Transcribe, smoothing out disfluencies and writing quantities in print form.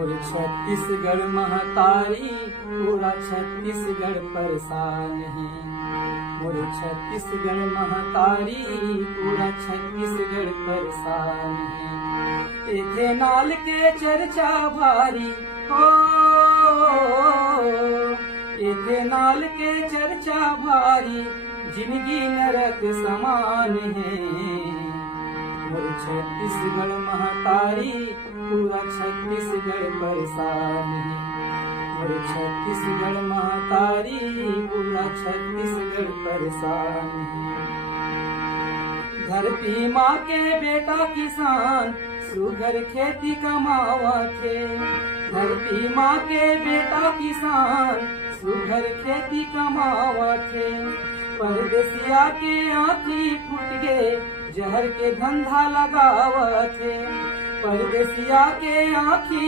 मोर छत्तीसगढ़ महतारी पूरा छत्तीसगढ़ परेशान है। मोर छत्तीसगढ़ महतारी पूरा छत्तीसगढ़ परेशान है। एथेनॉल के चर्चा भारी हो, एथेनॉल के चर्चा भारी, जिंदगी नरक समान है। मोर छत्तीसगढ़ महतारी पूरा छत्तीसगढ़ परेशान है। मोर छत्तीसगढ़ महतारी पूरा छत्तीसगढ़ परेशान है। धरती माँ के बेटा किसान सुगर खेती कमावत है। धरती माँ के बेटा किसान सुगर खेती कमावत है। परदेसिया के आँखी फूट गए जहर के धंधा लगावत है। परदेसिया के आँखी